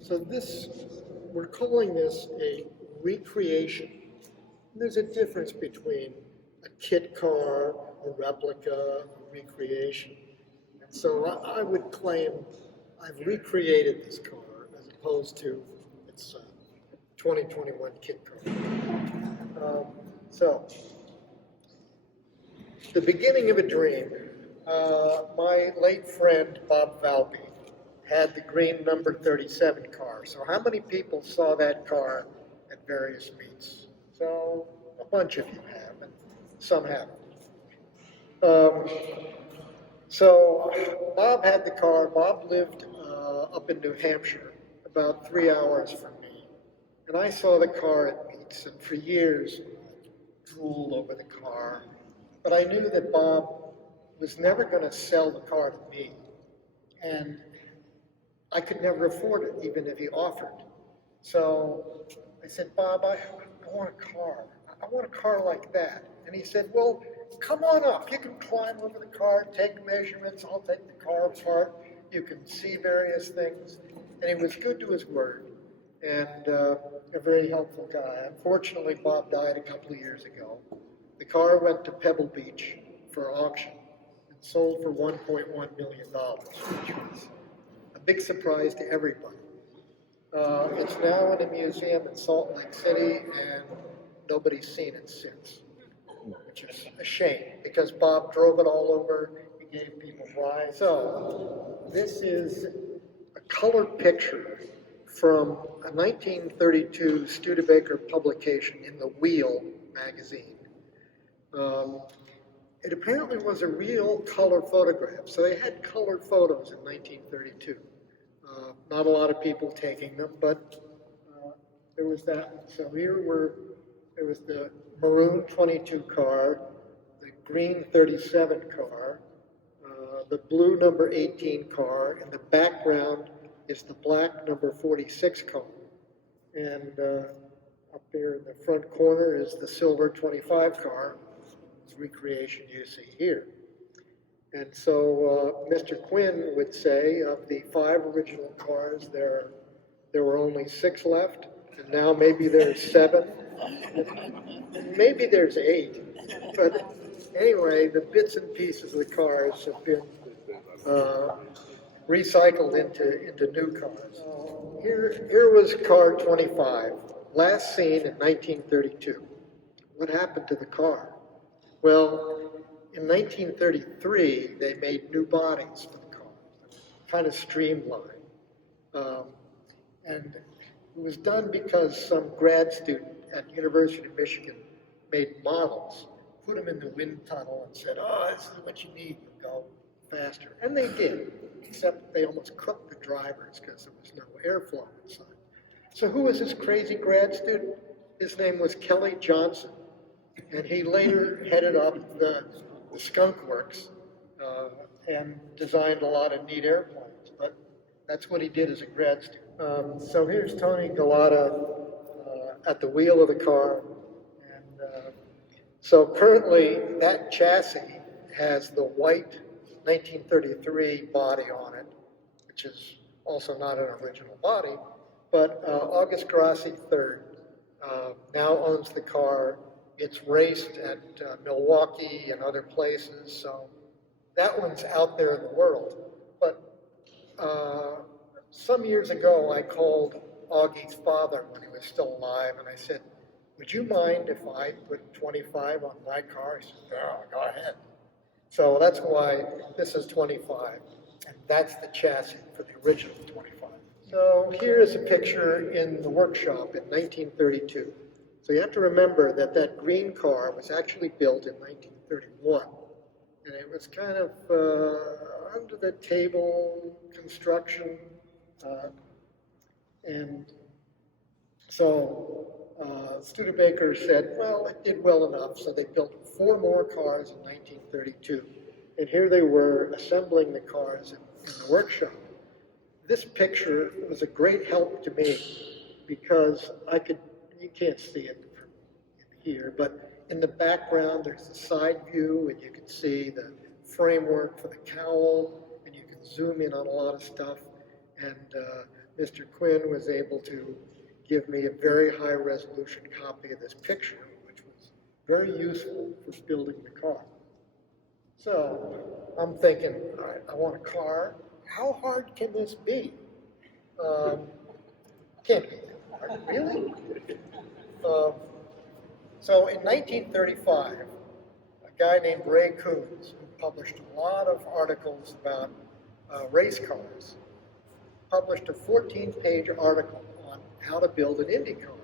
So this, we're calling this a recreation. There's a difference between a kit car, a replica, a recreation. And so I would claim I've recreated this car as opposed to its 2021 kit car. So, the beginning of a dream. My late friend Bob Valby had the green number 37 car. So how many people saw that car at various meets? So a bunch of you have, and some haven't. So Bob had the car. Bob lived up in New Hampshire, about 3 hours from me. And I saw the car at meets, and for years, drooled over the car. But I knew that Bob was never going to sell the car to me. And I could never afford it, even if he offered. So I said, Bob, I want a car. I want a car like that. And he said, well, come on up. You can climb over the car, take measurements. I'll take the car apart. You can see various things. And he was good to his word and a very helpful guy. Unfortunately, Bob died a couple of years ago. The car went to Pebble Beach for auction and sold for $1.1 million, which was a big surprise to everybody. It's now in a museum in Salt Lake City, and nobody's seen it since, which is a shame because Bob drove it all over. He gave people rides. So this is a colored picture from a 1932 Studebaker publication in the Wheel magazine. It apparently was a real color photograph. So they had colored photos in 1932. Not a lot of people taking them, but there was that one. So there was the maroon 22 car, the green 37 car, the blue number 18 car, and the background is the black number 46 car. And up there in the front corner is the silver 25 car, recreation you see here. And so Mr. Quinn would say of the 5 original cars, there were only 6 left, and now maybe there's 7, maybe there's 8. But anyway, the bits and pieces of the cars have been recycled into new cars. Here was car 25, last seen in 1932. What happened to the car? Well, in 1933, they made new bodies for the car, kind of streamlined. And it was done because some grad student at the University of Michigan made models, put them in the wind tunnel and said, oh, this is what you need to go faster. And they did, except they almost cooked the drivers because there was no airflow inside. So who was this crazy grad student? His name was Kelly Johnson. And he later headed up the Skunk Works and designed a lot of neat airplanes. But that's what he did as a grad student. So here's Tony Galata at the wheel of the car. And so currently that chassis has the white 1933 body on it, which is also not an original body. But August Grassi III now owns the car. It's raced at Milwaukee and other places, so that one's out there in the world. But some years ago, I called Augie's father when he was still alive, and I said, would you mind if I put 25 on my car? He said, oh, go ahead. So that's why this is 25, and that's the chassis for the original 25. So here is a picture in the workshop in 1932. So you have to remember that that green car was actually built in 1931, and it was kind of under the table construction, and so Studebaker said, well, it did well enough, so they built 4 more cars in 1932, and here they were assembling the cars in the workshop. This picture was a great help to me because you can't see it from here, but in the background there's a side view and you can see the framework for the cowl and you can zoom in on a lot of stuff. And Mr. Quinn was able to give me a very high resolution copy of this picture, which was very useful for building the car. So I'm thinking, all right, I want a car. How hard can this be? Can't be that hard, really. So in 1935, a guy named Ray Coons, who published a lot of articles about race cars, published a 14-page article on how to build an Indy car.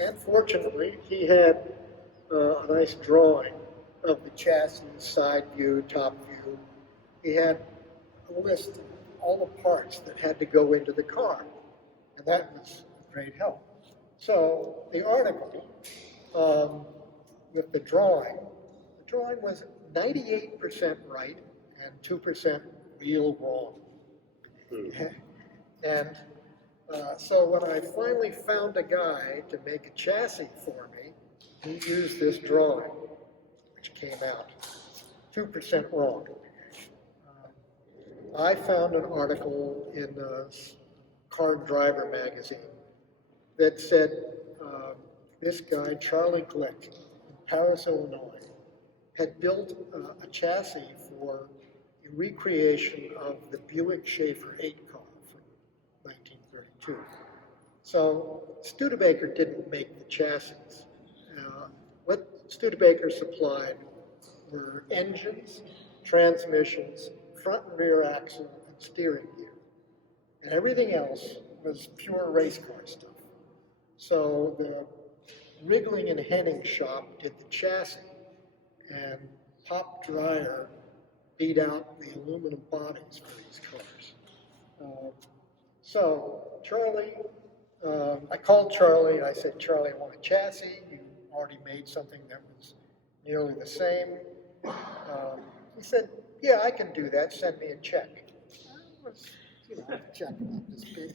And fortunately, he had a nice drawing of the chassis, side view, top view. He had a list of all the parts that had to go into the car, and that was a great help. So the article with the drawing was 98% right and 2% real wrong. And so when I finally found a guy to make a chassis for me, he used this drawing, which came out 2% wrong. I found an article in Car and Driver magazine that said this guy, Charlie Glick, in Paris, Illinois, had built a chassis for a recreation of the Buick Schaefer 8 car from 1932. So Studebaker didn't make the chassis. What Studebaker supplied were engines, transmissions, front and rear axle, and steering gear. And everything else was pure race car stuff. So the Wriggling and Henning shop did the chassis, and Pop Dryer beat out the aluminum bodies for these cars. So Charlie, I called Charlie and I said, Charlie, I want a chassis. You already made something that was nearly the same. He said, yeah, I can do that. Send me a check. I was, a check about this big.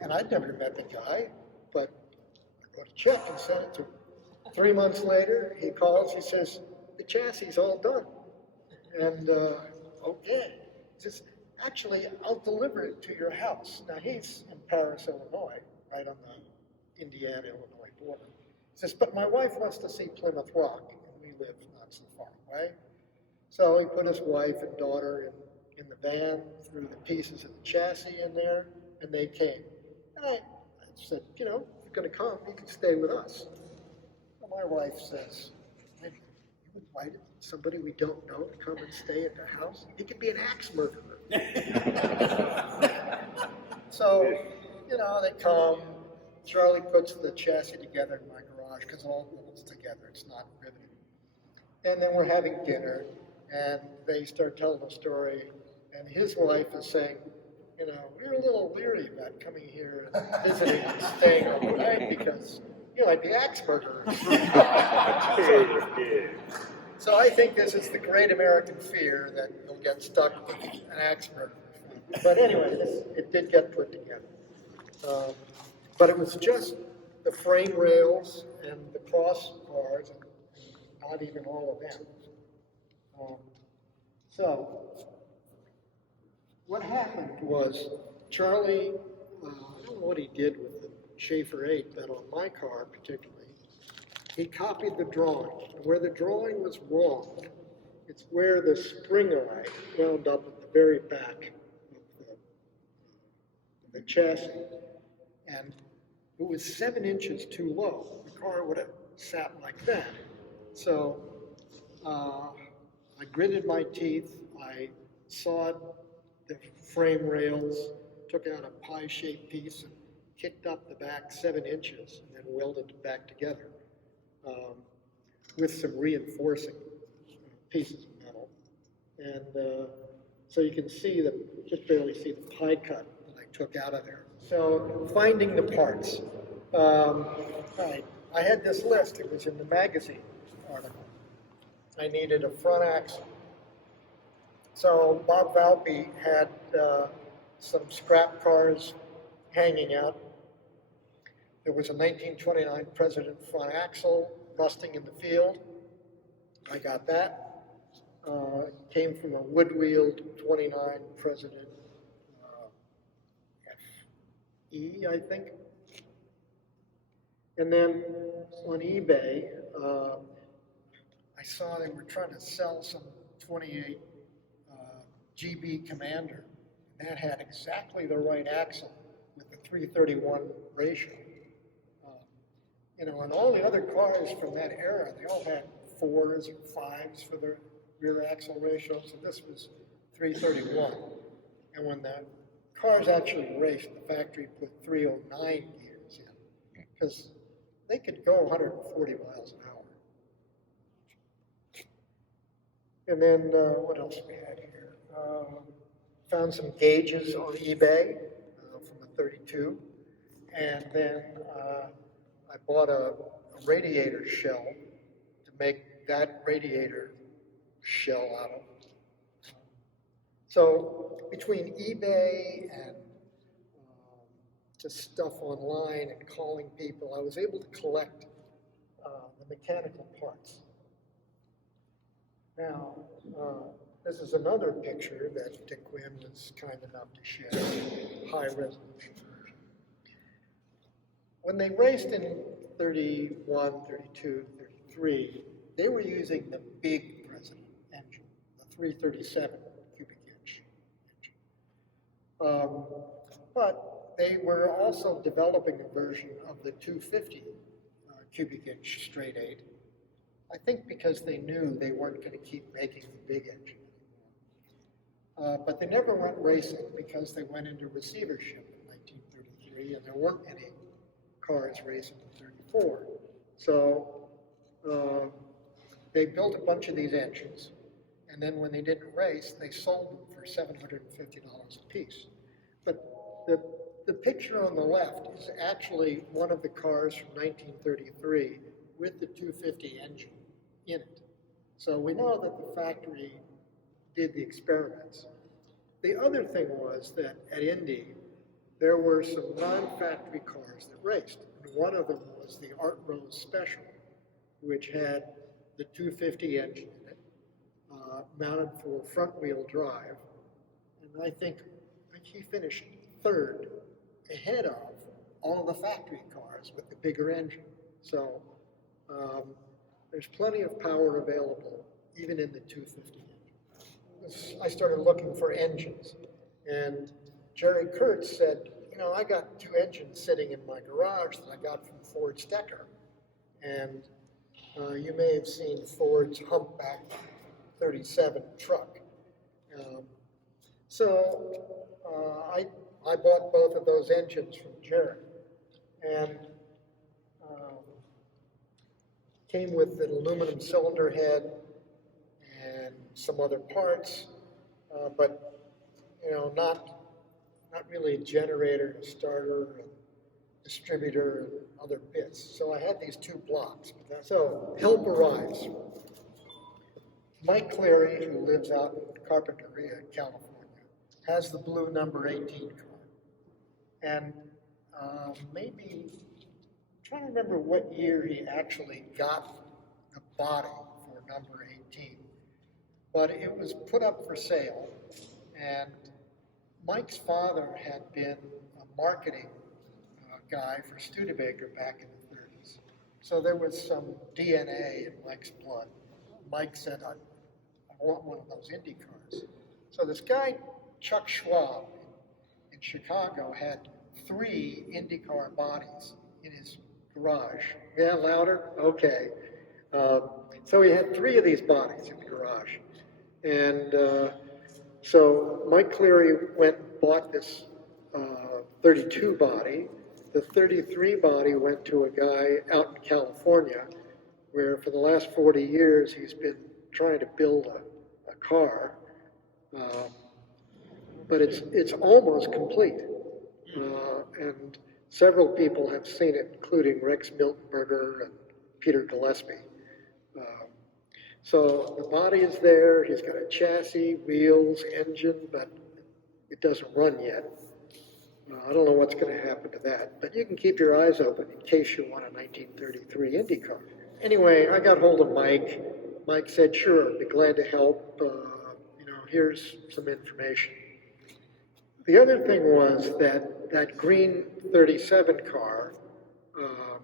And I'd never met the guy, but I wrote a check and sent it to him. 3 months later, he calls, he says, the chassis is all done. And, okay. He says, actually, I'll deliver it to your house. Now, he's in Paris, Illinois, right on the Indiana-Illinois border. He says, but my wife wants to see Plymouth Rock, and we live not so far away. So he put his wife and daughter in the van, threw the pieces of the chassis in there, and they came. And I said, if you're going to come, you can stay with us. And my wife says, you invited somebody we don't know to come and stay at the house? He could be an axe murderer. So, they come. Charlie puts the chassis together in my garage because it all bolts together. It's not riveted. And then we're having dinner, and they start telling a story, and his wife is saying, we're a little leery about coming here and visiting and staying overnight because you might be axe murderers. So I think this is the great American fear that you'll get stuck with an axe murderer. But anyway, it did get put together. But it was just the frame rails and the cross bars, and not even all of them. So what happened was Charlie, I don't know what he did with the Schaefer 8, but on my car particularly, he copied the drawing. And where the drawing was wrong, it's where the spring eye wound up at the very back of the chassis. And it was 7 inches too low. The car would have sat like that. So I gritted my teeth, I sawed the frame rails, took out a pie-shaped piece and kicked up the back 7 inches and then welded it back together with some reinforcing pieces of metal. And so you can see just barely see the pie cut that I took out of there. So finding the parts. I had this list, it was in the magazine article. I needed a front axle. So Bob Valpy had some scrap cars hanging out. There was a 1929 President front axle rusting in the field. I got that. Came from a wood-wheeled 29 President E, I think. And then on eBay, I saw they were trying to sell some 28 GB Commander. And that had exactly the right axle with the 331 ratio. And all the other cars from that era, they all had 4s or 5s for their rear axle ratio, so this was 331. And when the cars actually raced, the factory put 309 gears in, because they could go 140 miles an hour. And then what else we had here? Found some gauges on eBay from the 32, and then I bought a radiator shell to make that radiator shell out of. So between eBay and just stuff online and calling people, I was able to collect the mechanical parts. Now, this is another picture that Dick Wynn was kind enough to share, high resolution version. When they raced in 31, 32, 33, they were using the big President engine, the 337 cubic inch engine. But they were also developing a version of the 250 cubic inch straight eight, I think because they knew they weren't going to keep making the big engine. But they never went racing because they went into receivership in 1933, and there weren't any cars racing in 34. So they built a bunch of these engines, and then when they didn't race, they sold them for $750 a piece. But the picture on the left is actually one of the cars from 1933 with the 250 engine in it. So we know that the factory did the experiments. The other thing was that at Indy, there were some non-factory cars that raced. And one of them was the Art Rose Special, which had the 250 engine in it, mounted for front-wheel drive. And I think he finished third, ahead of all of the factory cars with the bigger engine. So there's plenty of power available, even in the 250 engine. I started looking for engines, and Jerry Kurtz said, I got 2 engines sitting in my garage that I got from Ford Stecker. And you may have seen Ford's humpback 37 truck. So I bought both of those engines from Jerry, and came with an aluminum cylinder head and some other parts, but not really a generator, a starter, a distributor, and other bits. So I had these 2 blocks. So help arrives. Mike Cleary, who lives out in Carpinteria, California, has the blue number 18 car. And maybe, I'm trying to remember what year he actually got the body for number 18. But it was put up for sale, and Mike's father had been a marketing guy for Studebaker back in the 30s. So there was some DNA in Mike's blood. Mike said, I want one of those Indy cars. So this guy, Chuck Schwab, in Chicago, had 3 Indy Car bodies in his garage. Yeah, louder? Okay. So he had 3 of these bodies in the garage. And so Mike Cleary went and bought this 32 body. The 33 body went to a guy out in California, where for the last 40 years he's been trying to build a car. But it's almost complete. And several people have seen it, including Rex Miltenberger and Peter Gillespie. So the body is there, he's got a chassis, wheels, engine, but it doesn't run yet. I don't know what's going to happen to that, but you can keep your eyes open in case you want a 1933 Indy car. Anyway, I got hold of Mike. Mike said, sure, I'd be glad to help. Here's some information. The other thing was that that green 37 car um,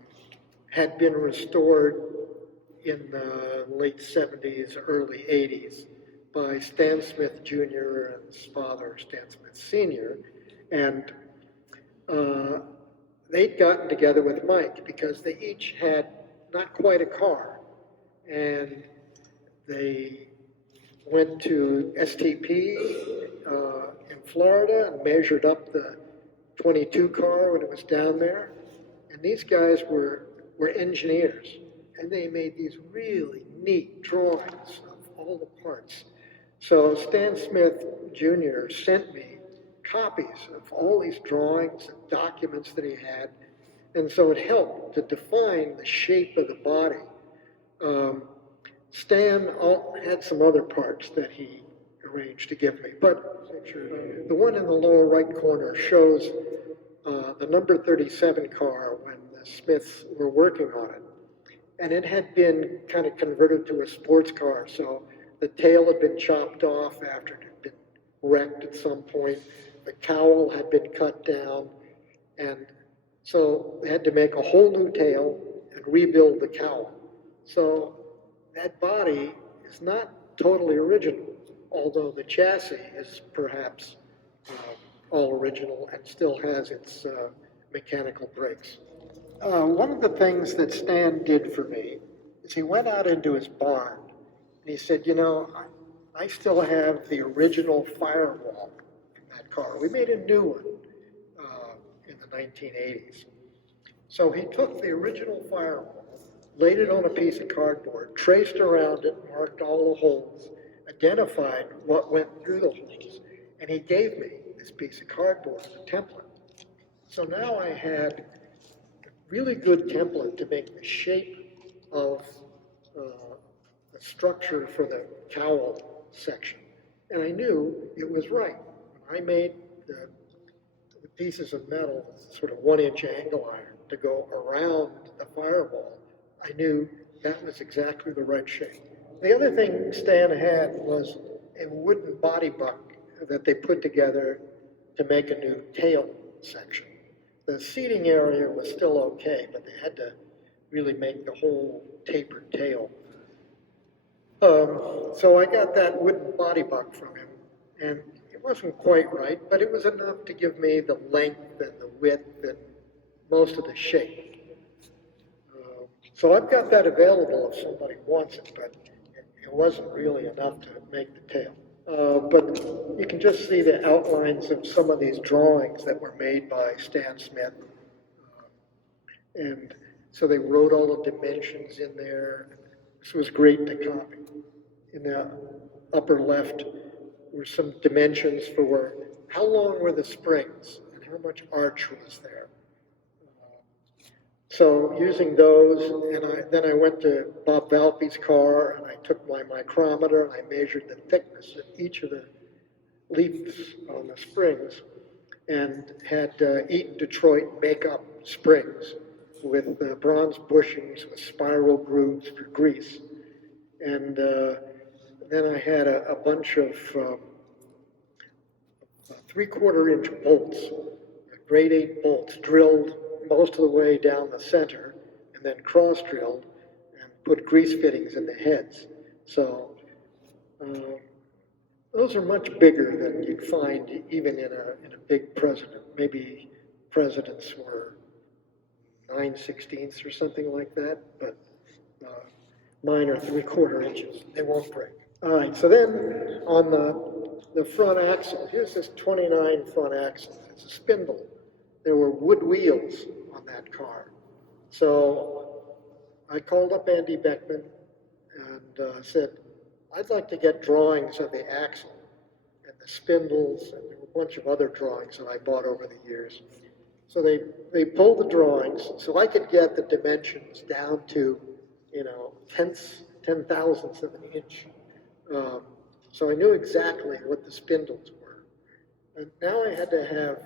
had been restored in the late 70s, early 80s by Stan Smith Jr. and his father, Stan Smith Sr. And uh, they'd gotten together with Mike because they each had not quite a car. And they went to STP in Florida and measured up the 22 car when it was down there. And these guys were engineers, and they made these really neat drawings of all the parts. So Stan Smith Jr. sent me copies of all these drawings and documents that he had, and so it helped to define the shape of the body. Um, Stan had some other parts that he arranged to give me, but the one in the lower right corner shows the number 37 car when the Smiths were working on it. And it had been kind of converted to a sports car, so the tail had been chopped off after it had been wrecked at some point. The cowl had been cut down, and so they had to make a whole new tail and rebuild the cowl. So that body is not totally original, although the chassis is perhaps all original and still has its mechanical brakes. One of the things that Stan did for me is he went out into his barn and he said, you know, I still have the original firewall in that car. We made a new one in the 1980s. So he took the original firewall, laid it on a piece of cardboard, traced around it, marked all the holes, identified what went through the holes, and he gave me this piece of cardboard as a template. So now I had a really good template to make the shape of the structure for the cowl section. And I knew it was right. When I made the pieces of metal, sort of 1-inch angle iron, to go around the firewall, I knew that was exactly the right shape. The other thing Stan had was a wooden body buck that they put together to make a new tail section. The seating area was still okay, but they had to really make the whole tapered tail. So I got that wooden body buck from him, and it wasn't quite right, but it was enough to give me the length and the width and most of the shape. So I've got that available if somebody wants it, but it wasn't really enough to make the tail. But you can just see the outlines of some of these drawings that were made by Stan Smith. And so they wrote all the dimensions in there. This was great to copy. In the upper left were some dimensions for how long were the springs and how much arch was there. So using those, and then I went to Bob Valpy's car and I took my micrometer and I measured the thickness of each of the leaps on the springs and had Eaton Detroit make up springs with bronze bushings with spiral grooves for grease. And then I had a bunch of 3/4-inch bolts, grade 8 bolts drilled most of the way down the center and then cross drilled and put grease fittings in the heads. So those are much bigger than you'd find even in a big president. Maybe presidents were 9/16 or something like that, but mine are 3/4 inches. They won't break. All right, so then on the front axle, here's this 29 front axle. It's a spindle. There were wood wheels on that car. So I called up Andy Beckman and said, I'd like to get drawings of the axle and the spindles, and there were a bunch of other drawings that I bought over the years. So they pulled the drawings so I could get the dimensions down to, ten thousandths of an inch. So I knew exactly what the spindles were. And now I had to have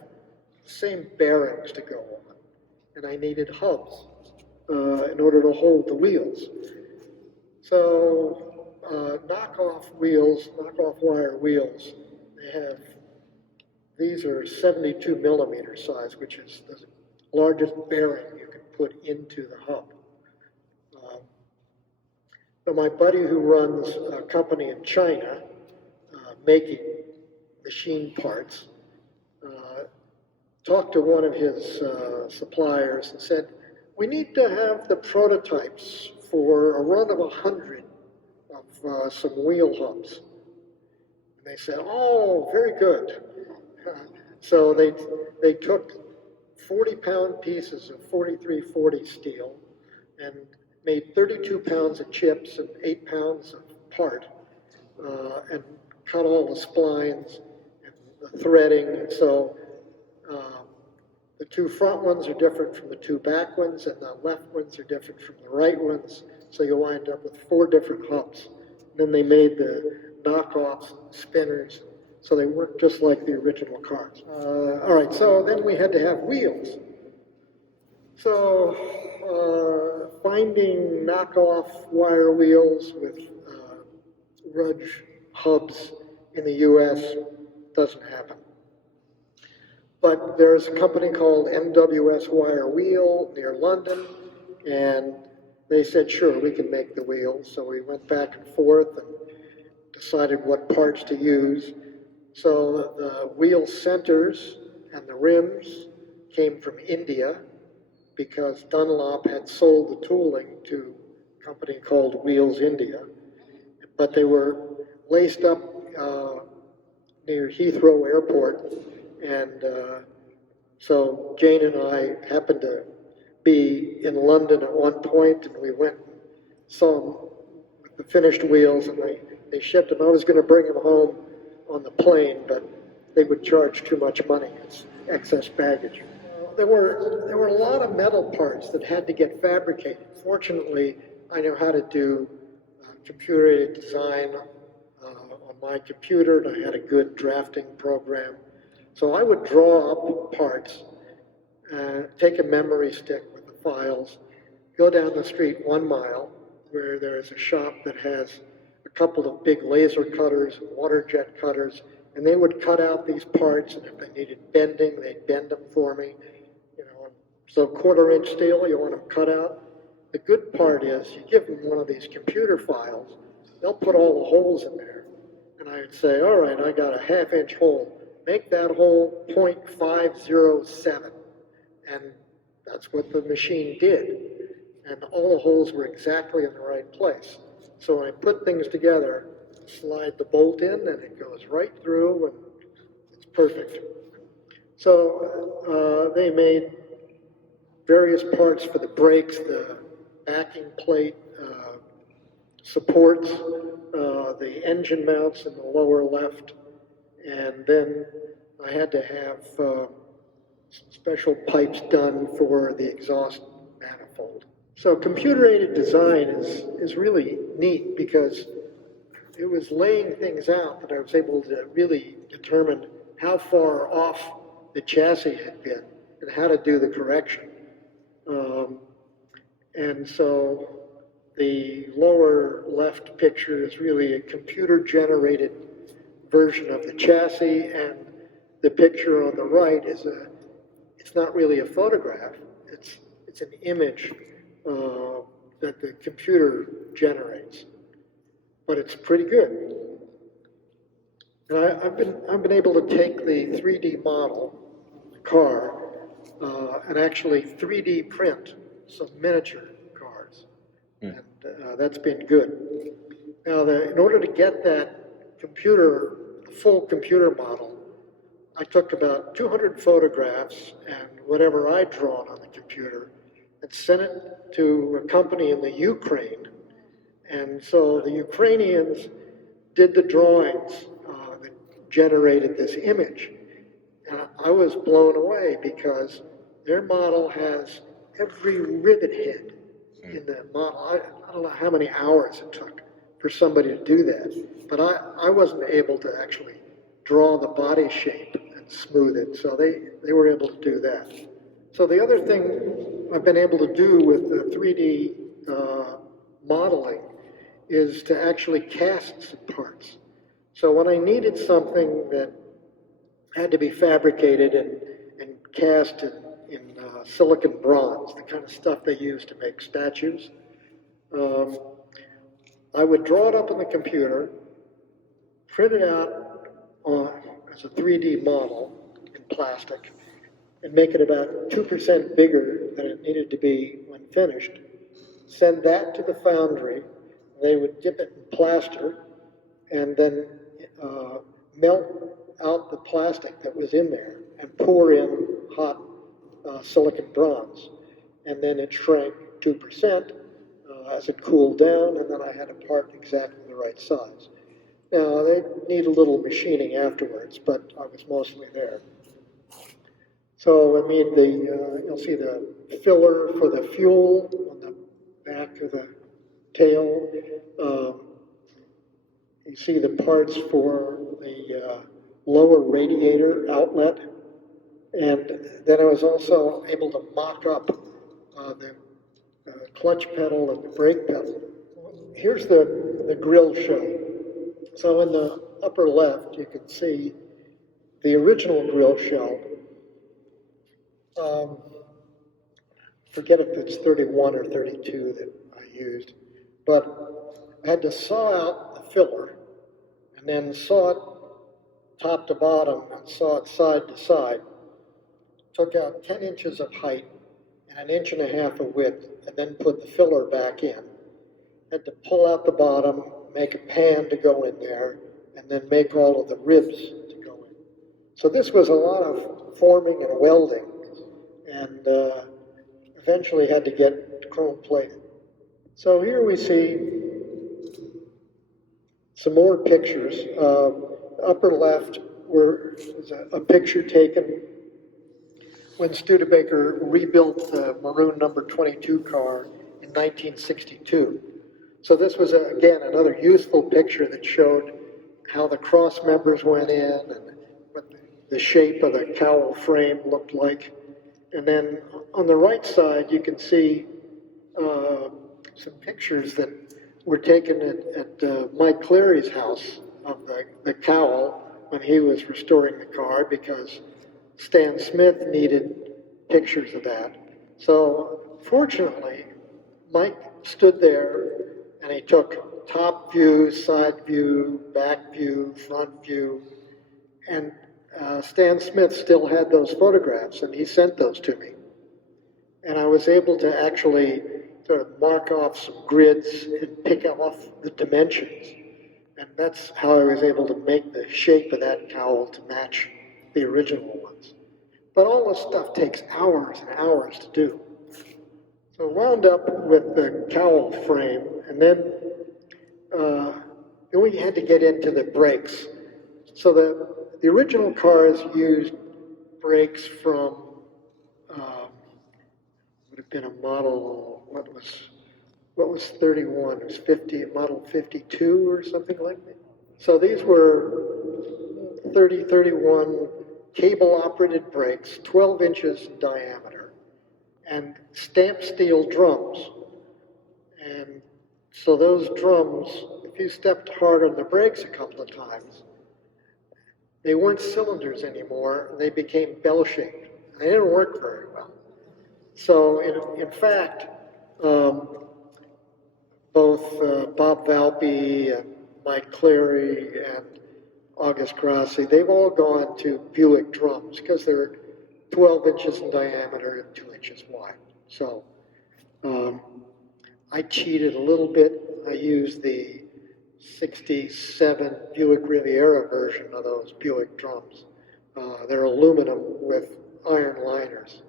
the same bearings to go on, and I needed hubs in order to hold the wheels. So knockoff wire wheels, they have these are 72 millimeter size, which is the largest bearing you can put into the hub. But my buddy who runs a company in China making machine parts talked to one of his suppliers and said, we need to have the prototypes for a run of 100 of some wheel hubs. And they said, oh, very good. So they took 40-pound pieces of 4340 steel and made 32 pounds of chips and 8 pounds of part, and cut all the splines and the threading. And so the two front ones are different from the two back ones, and the left ones are different from the right ones. So you wind up with 4 different hubs. And then they made the knockoffs, spinners, so they work just like the original cars. All right, so then we had to have wheels. So finding knockoff wire wheels with Rudge hubs in the US doesn't happen. But there's a company called MWS Wire Wheel near London, and they said, sure, we can make the wheels. So we went back and forth and decided what parts to use. So the wheel centers and the rims came from India because Dunlop had sold the tooling to a company called Wheels India. But they were laced up near Heathrow Airport. And so Jane and I happened to be in London at one point, and we went and saw them with the finished wheels, and they shipped them. I was going to bring them home on the plane, but they would charge too much money. It's excess baggage. There were a lot of metal parts that had to get fabricated. Fortunately, I know how to do computer-aided design on my computer, and I had a good drafting program. So I would draw up parts, take a memory stick with the files, go down the street 1 mile where there is a shop that has a couple of big laser cutters, water jet cutters, and they would cut out these parts, and if they needed bending, they'd bend them for me. So 1/4-inch steel, you want them cut out. The good part is you give them one of these computer files, they'll put all the holes in there. And I would say, all right, I got a 1/2-inch hole. Make that hole 0.507. And that's what the machine did. And all the holes were exactly in the right place. So when I put things together, slide the bolt in and it goes right through and it's perfect. So they made various parts for the brakes, the backing plate, supports, the engine mounts in the lower left, and then I had to have some special pipes done for the exhaust manifold. So computer-aided design is really neat because it was laying things out that I was able to really determine how far off the chassis had been and how to do the correction. And so the lower left picture is really a computer-generated version of the chassis, and the picture on the right is it's not really a photograph, it's an image that the computer generates, but it's pretty good. And I've been able to take the 3D model, the car, and actually 3D print some miniature cars, and that's been good. Now, in order to get that full computer model, I took about 200 photographs and whatever I'd drawn on the computer and sent it to a company in the Ukraine. And so the Ukrainians did the drawings that generated this image. And I was blown away because their model has every rivet head in the model. I don't know how many hours it took for somebody to do that, but I wasn't able to actually draw the body shape and smooth it, so they were able to do that. So the other thing I've been able to do with the 3D modeling is to actually cast some parts. So when I needed something that had to be fabricated and cast in silicon bronze, the kind of stuff they use to make statues. Um, I would draw it up on the computer, print it out as a 3D model in plastic, and make it about 2% bigger than it needed to be when finished. Send that to the foundry. They would dip it in plaster and then melt out the plastic that was in there and pour in hot silicon bronze. And then it shrank 2% as it cooled down, and then I had a part exactly the right size. Now, they need a little machining afterwards, but I was mostly there. So I made you'll see the filler for the fuel on the back of the tail. You see the parts for the lower radiator outlet. And then I was also able to mock up the clutch pedal and the brake pedal. Here's the grill show. So in the upper left, you can see the original grill shell. Forget if it's 31 or 32 that I used, but I had to saw out the filler and then saw it top to bottom and saw it side to side. Took out 10 inches of height and an inch and a half of width, and then put the filler back in. Had to pull out the bottom, make a pan to go in there, and then make all of the ribs to go in. So this was a lot of forming and welding, and eventually had to get chrome plated. So here we see some more pictures. Upper left is a picture taken when Studebaker rebuilt the maroon number 22 car in 1962. So this was, again, another useful picture that showed how the cross members went in and what the shape of the cowl frame looked like. And then on the right side, you can see some pictures that were taken at Mike Cleary's house of the cowl when he was restoring the car, because Stan Smith needed pictures of that. So fortunately, Mike stood there and he took top view, side view, back view, front view, and Stan Smith still had those photographs, and he sent those to me. And I was able to actually sort of mark off some grids and pick off the dimensions. And that's how I was able to make the shape of that cowl to match the original ones. But all this stuff takes hours and hours to do. So wound up with the cowl frame, and then we had to get into the brakes. So the original cars used brakes from would have been a model, what was 31? It was 50, model 52 or something like that. So these were 31 cable-operated brakes, 12 inches in diameter, and stamped steel drums. And so those drums, if you stepped hard on the brakes a couple of times, they weren't cylinders anymore, they became bell-shaped. They didn't work very well. So in fact, both Bob Valpy and Mike Cleary and August Grassi, they've all gone to Buick drums because they're 12 inches in diameter and 2 inches wide. So I cheated a little bit. I used the 67 Buick Riviera version of those Buick drums. They're aluminum with iron liners.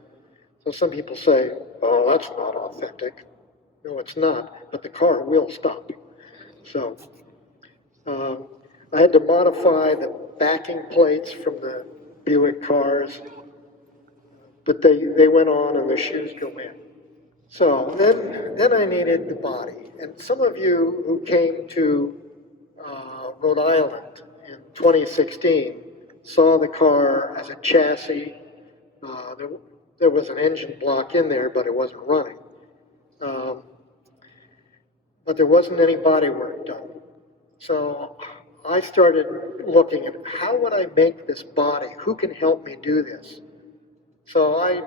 So some people say, oh, that's not authentic. No, it's not, but the car will stop. So I had to modify the backing plates from the Buick cars, but they went on and the shoes go in. So then I needed the body. And some of you who came to Rhode Island in 2016 saw the car as a chassis. There was an engine block in there, but it wasn't running. But there wasn't any body work done. So I started looking at how would I make this body? Who can help me do this? So I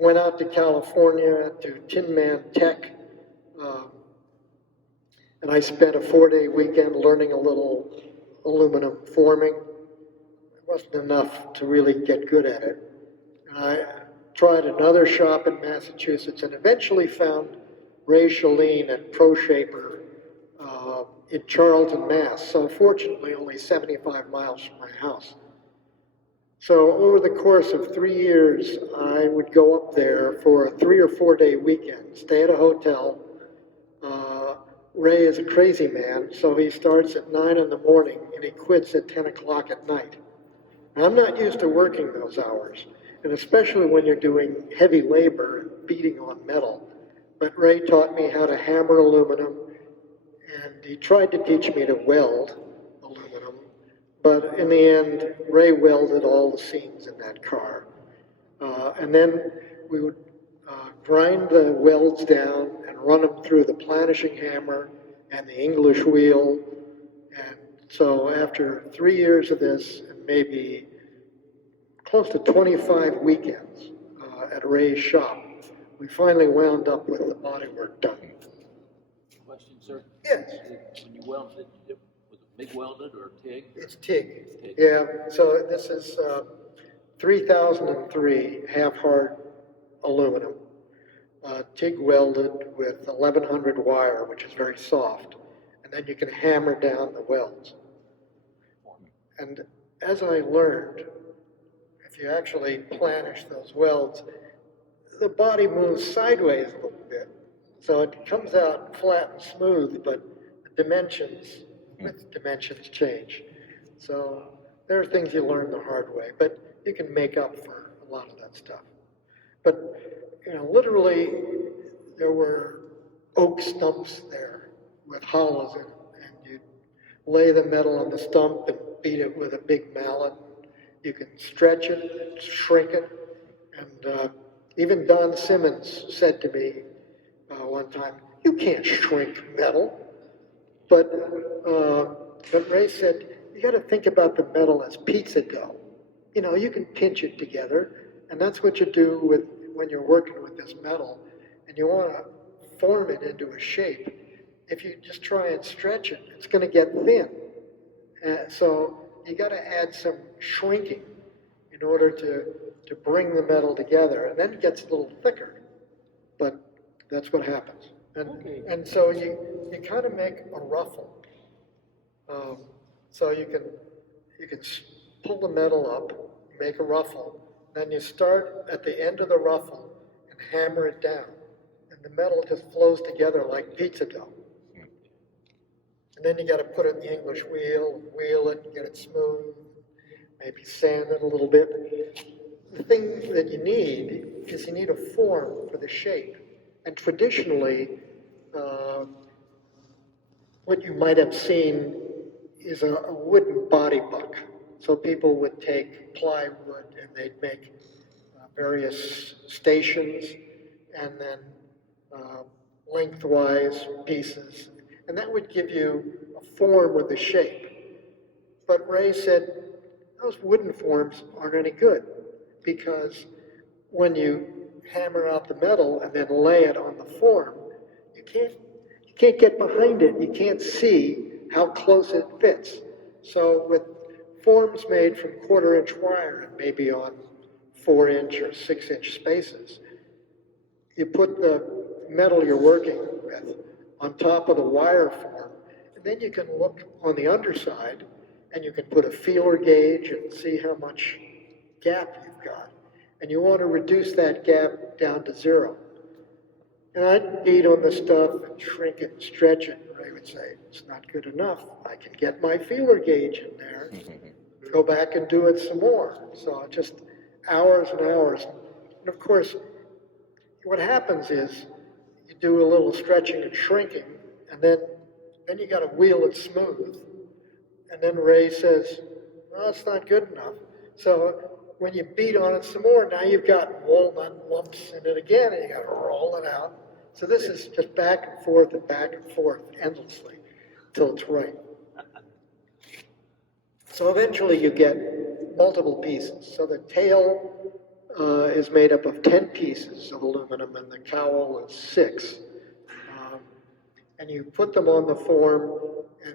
went out to California to Tin Man Tech, um, and I spent a 4-day weekend learning a little aluminum forming. It wasn't enough to really get good at it. And I tried another shop in Massachusetts and eventually found Ray Chalene at Pro Shaper in Charlton, Mass. So fortunately, only 75 miles from my house. So over the course of 3 years, I would go up there for a 3 or 4 day weekend, stay at a hotel. Ray is a crazy man, so he starts at 9 in the morning and he quits at 10 o'clock at night. Now, I'm not used to working those hours, and especially when you're doing heavy labor and beating on metal. But Ray taught me how to hammer aluminum, and he tried to teach me to weld aluminum. But in the end, Ray welded all the seams in that car. And then we would grind the welds down and run them through the planishing hammer and the English wheel. And so after 3 years of this, and maybe close to 25 weekends at Ray's shop, we finally wound up with the bodywork done. Question, sir? Yes. When you welded, was it MIG welded or TIG? It's TIG. Yeah, so this is 3003 half-hard aluminum, TIG welded with 1100 wire, which is very soft, and then you can hammer down the welds. And as I learned, if you actually planish those welds, the body moves sideways a little bit. So it comes out flat and smooth, but the dimensions change. So there are things you learn the hard way, but you can make up for a lot of that stuff. But, literally, there were oak stumps there with hollows in it, and you'd lay the metal on the stump and beat it with a big mallet. You can stretch it, shrink it, and even Don Simmons said to me one time, "You can't shrink metal." But Ray said, "You got to think about the metal as pizza dough. You can pinch it together, and that's what you do when you're working with this metal, and you want to form it into a shape. If you just try and stretch it, it's going to get thin. So you got to add some shrinking in order to bring the metal together, and then it gets a little thicker. But that's what happens. And so you kind of make a ruffle. So you can pull the metal up, make a ruffle, then you start at the end of the ruffle and hammer it down, and the metal just flows together like pizza dough. And then you got to put it in the English wheel, wheel it, get it smooth, maybe sand it a little bit. The thing that you need is you need a form for the shape. And traditionally, what you might have seen is a wooden body buck. So people would take plywood and they'd make various stations and then lengthwise pieces. And that would give you a form with a shape. But Ray said, those wooden forms aren't any good because when you hammer out the metal and then lay it on the form, you can't get behind it. You can't see how close it fits. So with forms made from 1/4-inch wire and maybe on 4-inch or 6-inch spaces, you put the metal you're working with on top of the wire form, and then you can look on the underside and you can put a feeler gauge and see how much gap you've got. And you want to reduce that gap down to 0. And I'd beat on the stuff and shrink it and stretch it, and Ray would say, it's not good enough. I can get my feeler gauge in there, go back and do it some more. So just hours and hours. And of course, what happens is you do a little stretching and shrinking, and then you got to wheel it smooth. And then Ray says, well, it's not good enough. So when you beat on it some more, now you've got walnut lumps in it again, and you got to roll it out. So this is just back and forth endlessly until it's right. So eventually you get multiple pieces. So the tail is made up of 10 pieces of aluminum and the cowl is 6. Um, and you put them on the form and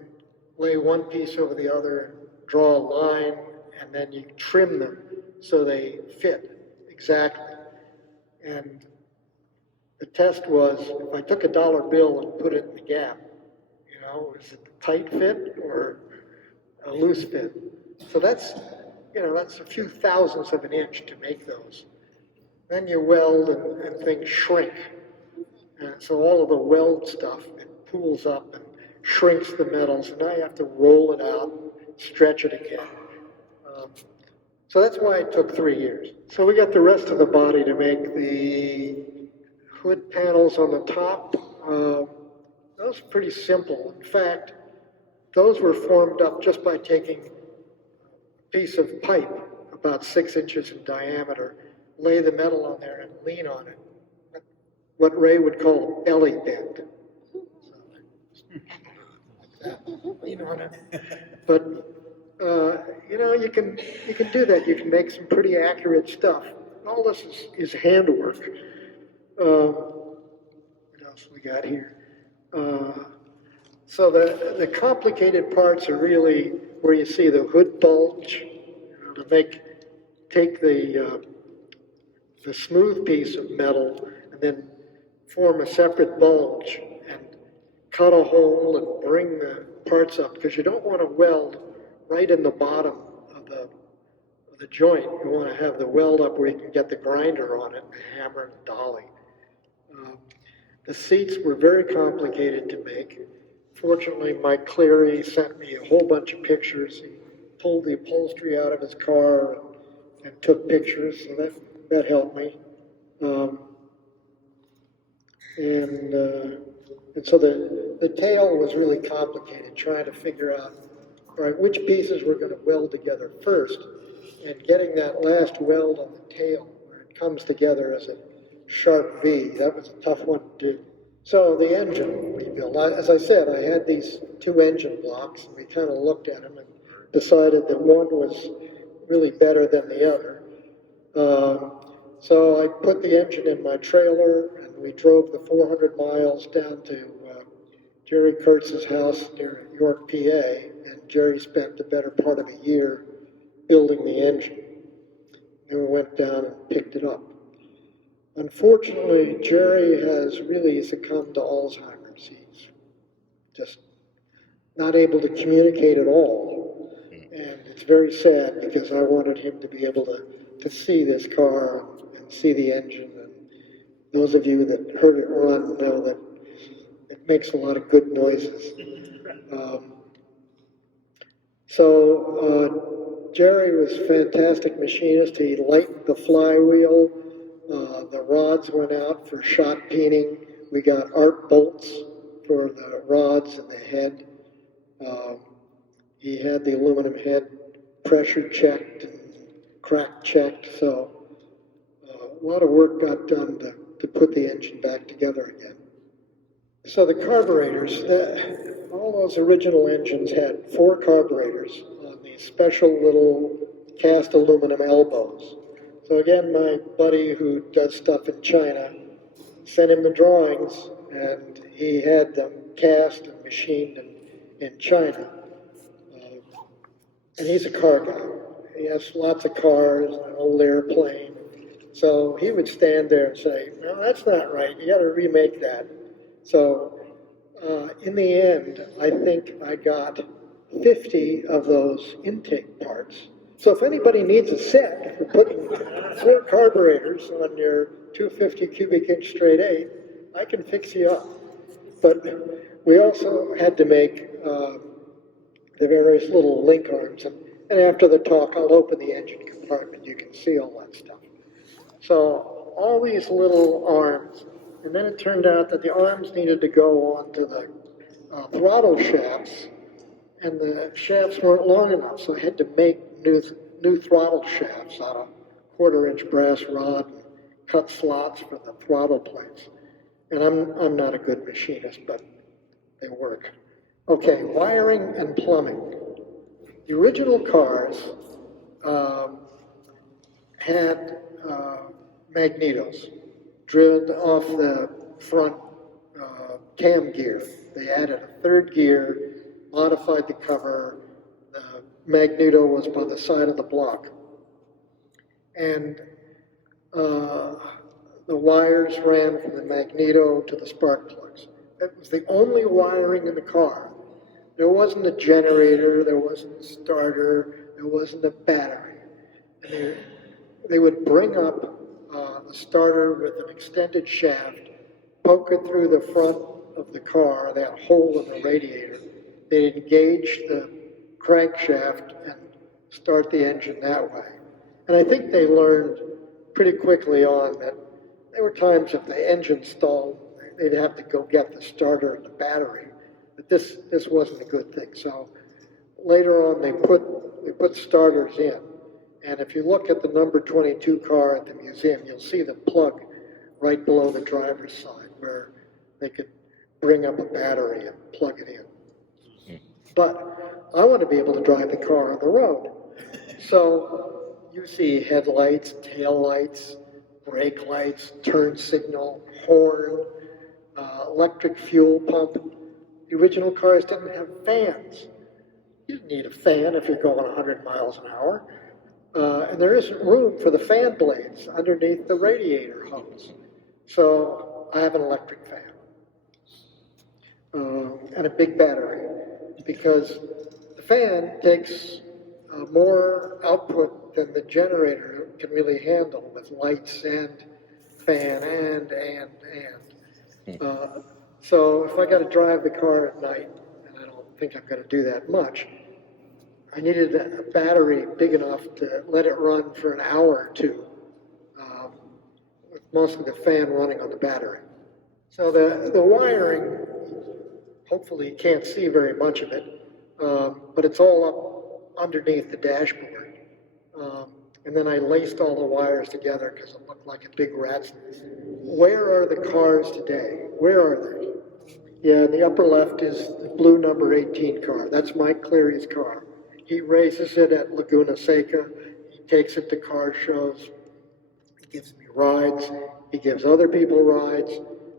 lay one piece over the other and draw a line, and then you trim them so they fit exactly. And the test was if I took a dollar bill and put it in the gap, is it a tight fit or a loose fit? So that's a few thousandths of an inch to make those. Then you weld and things shrink. And so all of the weld stuff, it pools up and shrinks the metal. So now you have to roll it out, stretch it again. So that's why it took 3 years. So we got the rest of the body to make the hood panels on the top. Those are pretty simple. In fact, those were formed up just by taking a piece of pipe about 6 inches in diameter, lay the metal on there and lean on it. What Ray would call a belly bend. Lean on it. But you can do that. You can make some pretty accurate stuff. All this is handwork. What else we got here? So the complicated parts are really where you see the hood bulge, to take the smooth piece of metal and then form a separate bulge and cut a hole and bring the parts up, because you don't want to weld right in the bottom of the joint. You want to have the weld up where you can get the grinder on it and the hammer and the dolly. The seats were very complicated to make. Fortunately, Mike Cleary sent me a whole bunch of pictures. He pulled the upholstery out of his car and took pictures, so that helped me. And so the tail was really complicated, trying to figure out, all right, which pieces we're going to weld together first, and getting that last weld on the tail where it comes together as a sharp V. That was a tough one to do. So the engine we built, as I said, I had these 2 engine blocks, and we kind of looked at them and decided that one was really better than the other. So I put the engine in my trailer, and we drove the 400 miles down to Jerry Kurtz's house near York, PA, and Jerry spent the better part of a year building the engine. Then we went down and picked it up. Unfortunately, Jerry has really succumbed to Alzheimer's. He's just not able to communicate at all. And it's very sad, because I wanted him to be able to see this car and see the engine. And those of you that heard it run know that it makes a lot of good noises. Jerry was a fantastic machinist. He lightened the flywheel. The rods went out for shot peening. We got art bolts for the rods and the head. He had the aluminum head pressure checked and crack checked. So a lot of work got done to put the engine back together again. So the carburetors, all those original engines had 4 carburetors on these special little cast aluminum elbows. So again, my buddy who does stuff in China sent him the drawings, and he had them cast and machined in China. And he's a car guy. He has lots of cars, an old airplane. So he would stand there and say, no, that's not right. You got to remake that. So in the end, I think I got 50 of those intake parts. So if anybody needs a set for putting 4 carburetors on your 250 cubic inch straight 8, I can fix you up. But we also had to make the various little link arms. And after the talk, I'll open the engine compartment. You can see all that stuff. So all these little arms. And then it turned out that the arms needed to go onto the throttle shafts, and the shafts weren't long enough, so I had to make new throttle shafts out of 1/4-inch brass rod and cut slots for the throttle plates. And I'm not a good machinist, but they work. Okay, wiring and plumbing. The original cars had magnetos driven off the front cam gear. They added a third gear, modified the cover. The magneto was by the side of the block. And the wires ran from the magneto to the spark plugs. That was the only wiring in the car. There wasn't a generator, there wasn't a starter, there wasn't a battery. And they would bring up a starter with an extended shaft, poke it through the front of the car, that hole in the radiator. They'd engage the crankshaft and start the engine that way. And I think they learned pretty quickly on that there were times if the engine stalled, they'd have to go get the starter and the battery. But this wasn't a good thing. So later on, they put starters in. And if you look at the number 22 car at the museum, you'll see the plug right below the driver's side where they could bring up a battery and plug it in. But I want to be able to drive the car on the road. So you see headlights, tail lights, brake lights, turn signal, horn, electric fuel pump. The original cars didn't have fans. You didn't need a fan if you're going 100 miles an hour. And there isn't room for the fan blades underneath the radiator hose. So I have an electric fan and a big battery because the fan takes more output than the generator can really handle with lights and fan and. So if I got to drive the car at night, and I don't think I'm going to do that much, I needed a battery big enough to let it run for an hour or two, with mostly the fan running on the battery. So the wiring, hopefully you can't see very much of it, but it's all up underneath the dashboard. And then I laced all the wires together because it looked like a big rat's nest. Where are the cars today? Where are they? Yeah, in the upper left is the blue number 18 car. That's Mike Cleary's car. He races it at Laguna Seca. He takes it to car shows. He gives me rides. He gives other people rides.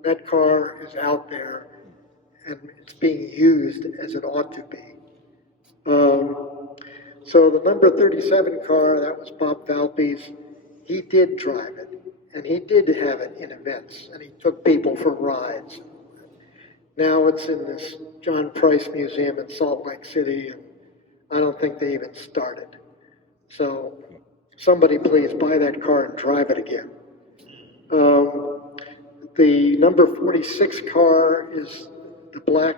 That car is out there, and it's being used as it ought to be. So the number 37 car, that was Bob Valpy's. He did drive it, and he did have it in events, and he took people for rides. Now it's in this John Price Museum in Salt Lake City, and I don't think they even started. So somebody please buy that car and drive it again. The number 46 car is the black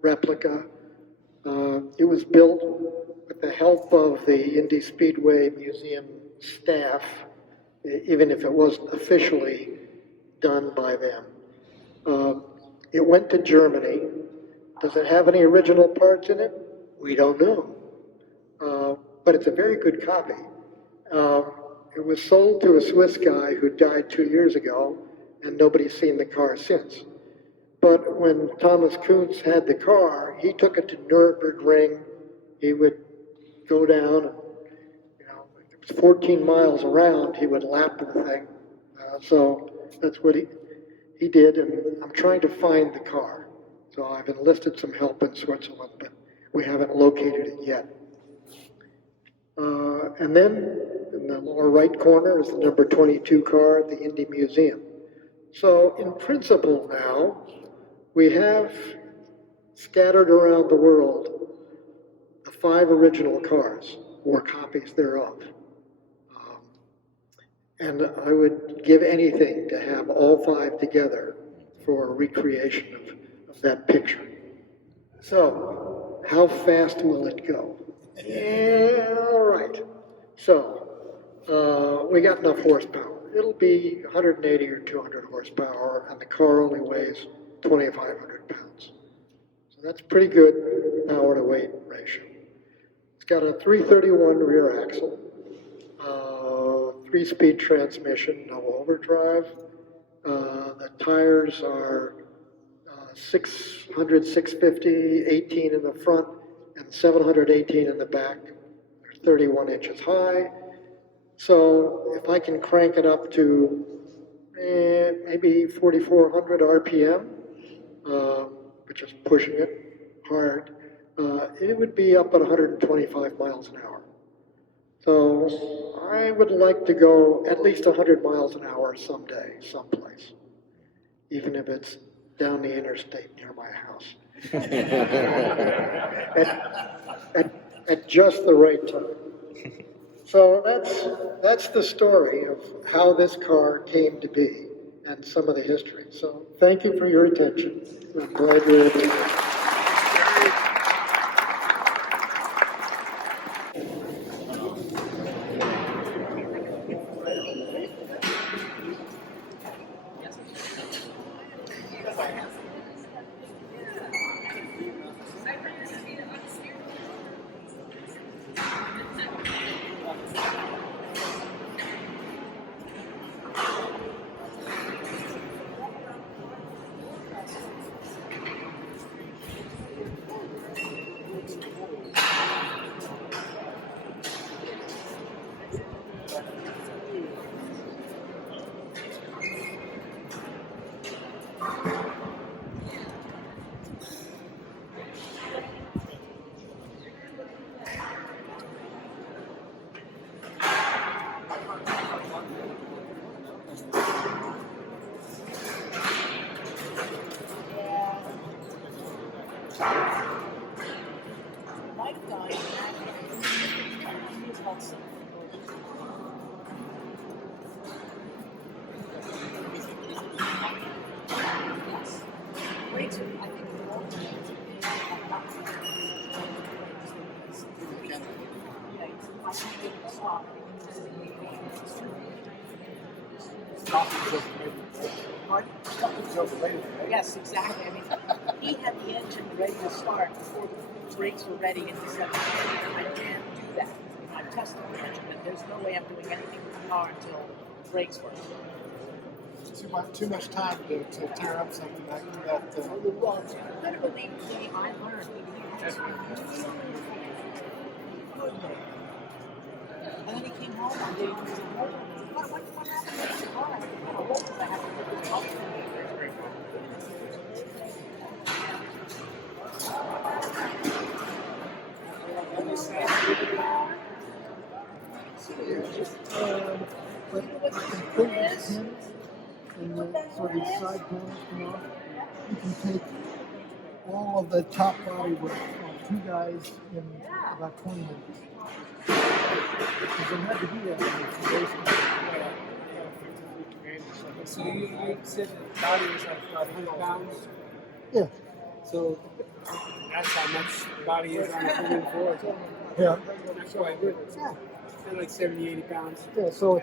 replica. It was built with the help of the Indy Speedway Museum staff, even if it wasn't officially done by them. It went to Germany. Does it have any original parts in it? We don't know. But it's a very good copy. It was sold to a Swiss guy who died 2 years ago, and nobody's seen the car since. But when Thomas Kuntz had the car, he took it to Nürburgring. He would go down, and it was 14 miles around. He would lap the thing. So that's what he did, and I'm trying to find the car. So I've enlisted some help in Switzerland, but we haven't located it yet. And then in the lower right corner is the number 22 car at the Indy Museum. So in principle now, we have scattered around the world the 5 original cars, or copies thereof. And I would give anything to have all 5 together for a recreation of that picture. So, how fast will it go? Yeah, all right. So, we got enough horsepower. It'll be 180 or 200 horsepower, and the car only weighs 2,500 pounds. So that's pretty good power to weight ratio. It's got a 331 rear axle, 3-speed transmission, no overdrive. The tires are 600, 650, 18 in the front, and 718 in the back, 31 inches high. So if I can crank it up to maybe 4,400 RPM, which is pushing it hard, it would be up at 125 miles an hour. So I would like to go at least 100 miles an hour someday, someplace, even if it's down the interstate near my house. at just the right time. So that's the story of how this car came to be and some of the history. So thank you for your attention. I'm glad you're able to. Yes, exactly. I mean, he had the engine ready to start before the brakes were ready, and he said, I can't do that. I'm testing the engine, but there's no way I'm doing anything with the car until the brakes work. Too much time to tear up something like that. Well, literally, I learned. And then he came home one day and he said, what happened to the car? I have to look at the car. But you can pull these pins, and so these side panels come off. You can take all of the top body work on two guys in about 20 minutes. Because there had to be that. So you said the body was like 100 pounds? Yeah. So that's how much the body is on the moving forward. Yeah. That's quite good. Yeah. They're like 70, 80 pounds. Yeah. So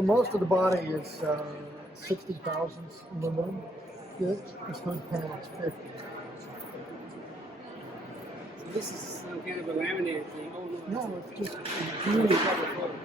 most of the body is 60 thousandths aluminum. This front panel is 50. So this is some kind of a laminated thing. Oh, no, No, it's just really rubber coated.